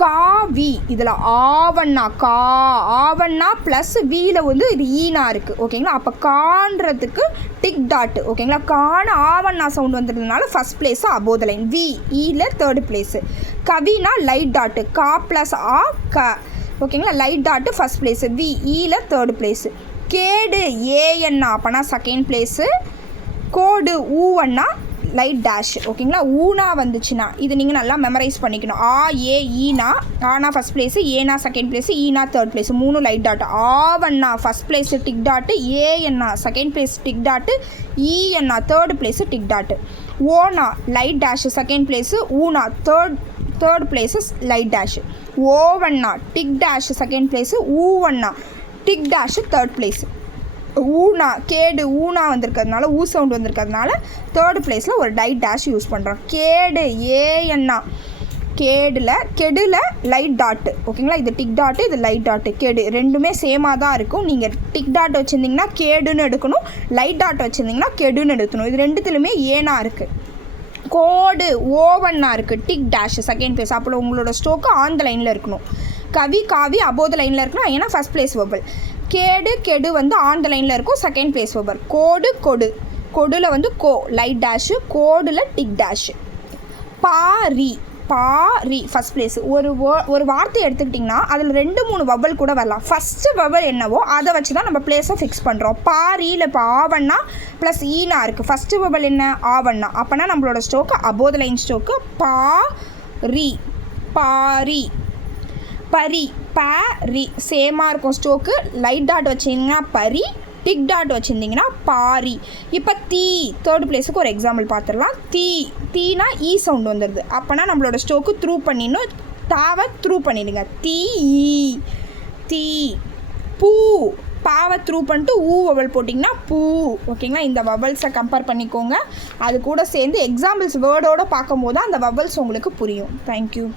காவி இதில் ஆவண்ணா ஆவண்ணா ப்ளஸ் வீயில் வந்து இது ஈனா இருக்குது ஓகேங்களா. அப்போ கான்றதுக்கு டிக் டாட்டு ஓகேங்களா. கான ஆவண்ணா சவுண்ட் வந்துடுறதுனால first place above the line. வி ஈல தேர்டு பிளேஸு. கவினா லைட் டாட்டு கா ப்ளஸ் ஆ க ஓகேங்களா. Light dot first place. வி ஈல தேர்டு பிளேஸு. கேடு ஏஎன்னா அப்போனா செகண்ட் பிளேஸு. கோடு ஊவண்ணா லைட் டேஷ் ஓகேங்களா. ஊனா வந்துச்சுன்னா இது நீங்கள் நல்லா மெமரைஸ் பண்ணிக்கணும். ஆ ஏ ஈனா ஆனா ஃபஸ்ட் பிளேஸு, ஏனா செகண்ட் பிளேஸு, ஈனா தேர்ட் பிளேஸு, 3 லைட் டாட்டு. ஆவண்ணா ஃபஸ்ட் பிளேஸு டிக் டாட்டு, ஏஎன்னா செகண்ட் பிளேஸ் டிக் டாட்டு, ஈஎன்னா தேர்டு பிளேஸு டிக் டாட்டு. ஓனா லைட் டேஷ் செகண்ட் பிளேஸு, ஊனா தேர்ட் பிளேஸு லைட் டேஷ். ஓவண்ணா டிக் டேஷ் செகண்ட் பிளேஸு, ஊவண்ணா tick dash third place. ஊனா கேடு ஊனா வந்திருக்கிறதுனால ஊ sound வந்திருக்கிறதுனால third பிளேஸில் ஒரு டைட் டேஷ் யூஸ் பண்ணுறோம். கேடு ஏஎன்னா கெடுல லைட் டாட்டு ஓகேங்களா. இது டிக் டாட்டு, இது லைட் டாட்டு. கெடு ரெண்டுமே சேமாக தான் இருக்கும். நீங்கள் டிக் டாட் வச்சுருந்திங்கன்னா கேடுன்னு எடுக்கணும், லைட் டாட் வச்சுருந்திங்கன்னா கெடுன்னு எடுக்கணும். இது ரெண்டுத்துலையுமே ஏனா இருக்குது. கோடு ஓவண்ணா இருக்குது, டிக் டேஷ் செகண்ட் பிளேஸ். அப்போ உங்களோட ஸ்ட்ரோக்கு ஆன் த லைனில் இருக்கணும். காவி அபோவ் த லைனில் இருக்கணும், ஏன்னா ஃபஸ்ட் பிளேஸ் வவல். கெடு வந்து ஆன் த லைனில் இருக்கும், செகண்ட் பிளேஸ் வவல். கொடுல வந்து கோ லைட் டேஷு, கோடில் டிக் டேஷு. பாரி ஃபஸ்ட் பிளேஸ். ஒரு வார்த்தை எடுத்துக்கிட்டிங்கன்னா அதில் 2-3 வவல் கூட வரலாம். ஃபஸ்ட்டு வவல் என்னவோ அதை வச்சு தான் நம்ம பிளேஸை ஃபிக்ஸ் பண்ணுறோம். பாரியில் இப்போ ஆவண்ணா ப்ளஸ் ஈனா இருக்குது. ஃபஸ்ட்டு வவல் என்ன ஆவண்ணா. அப்போனா நம்மளோட stroke above the line stroke. பாரி பரி சேமாக இருக்கும் ஸ்ட்ரோக்கு. லைட் டாட் வச்சிங்கன்னா பரி, டிக் டாட் வச்சுருந்திங்கன்னா பாரி. இப்போ தேர்ட் பிளேஸுக்கு ஒரு எக்ஸாம்பிள் பார்த்துடலாம். தீனா ஈ சவுண்ட் வந்துடுது. அப்போனா நம்மளோட ஸ்ட்ரோக்கு த்ரூ பண்ணிடணும். தாவை த்ரூ பண்ணிடுங்க. தீ பூ பாவை த்ரூ பண்ணிட்டு ஊ வவல் போட்டிங்கன்னா பூ ஓகேங்களா. இந்த வவல்ஸை கம்பேர் பண்ணிக்கோங்க. அது கூட சேர்ந்து எக்ஸாம்பிள்ஸ் வேர்டோடு பார்க்கும்போது அந்த வவல்ஸ் உங்களுக்கு புரியும். தேங்க்யூ.